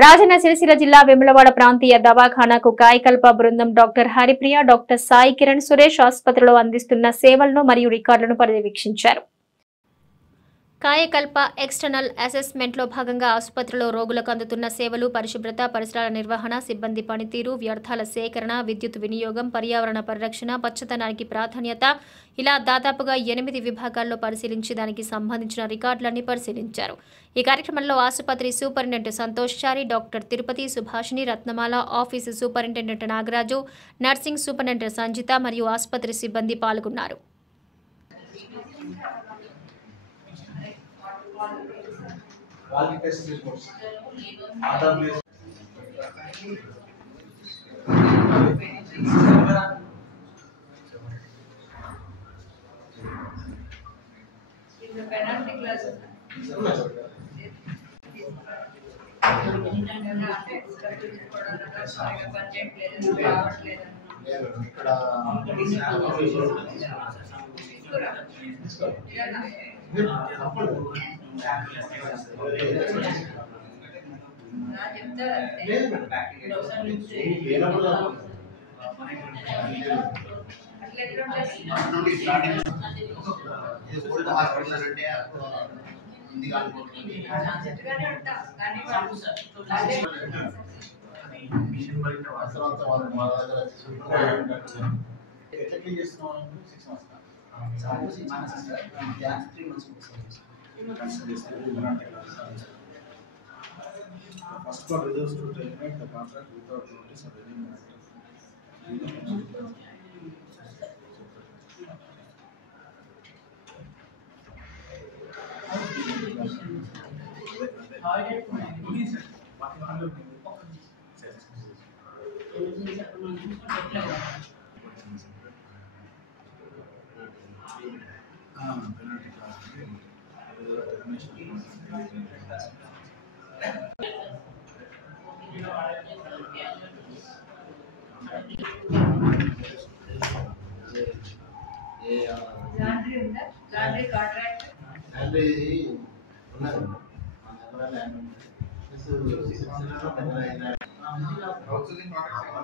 రాజన్న సిరిసిల్ల జిల్లా వేములవాడ ప్రాంతీయ దవాఖానాకు కాయకల్ప బృందం డాక్టర్ హరిప్రియ, డాక్టర్ సాయి కిరణ్ సురేష్ ఆసుపత్రిలో అందిస్తున్న సేవలను మరియు రికార్డులను పర్యవేక్షించారు. కాయకల్ప ఎక్స్టర్నల్ అసెస్మెంట్ లో భాగంగా ఆసుపత్రిలో రోగులకు అందుతున్న సేవలు, పరిశుభ్రత, పరిసరాల నిర్వహణ, సిబ్బంది పనితీరు, వ్యర్థాల సేకరణ, విద్యుత్ వినియోగం, పర్యావరణ పరిరక్షణ, పచ్చదనానికి ప్రాధాన్యత ఇలా దాదాపుగా 8 విభాగాల్లో పరిశీలించి దానికి సంబంధించిన రికార్డులన్నీ పరిశీలించారు. ఈ కార్యక్రమంలో ఆసుపత్రి superintendent Santosh Chari, doctor Tirupati, Subhashini, Ratnamala, office superintendent Nagaraju, nursing superintendent Sanjita మరియు ఆసుపత్రి సిబ్బంది పాల్గొన్నారు. First got reserves to terminate the contract without notice of any matter. Penalty class. Laundry contract. Laundry ఉన్నది. అందువల్ల ల్యాండ్ దిస్ అవుట్సోర్సింగ్ కాంట్రాక్ట్స్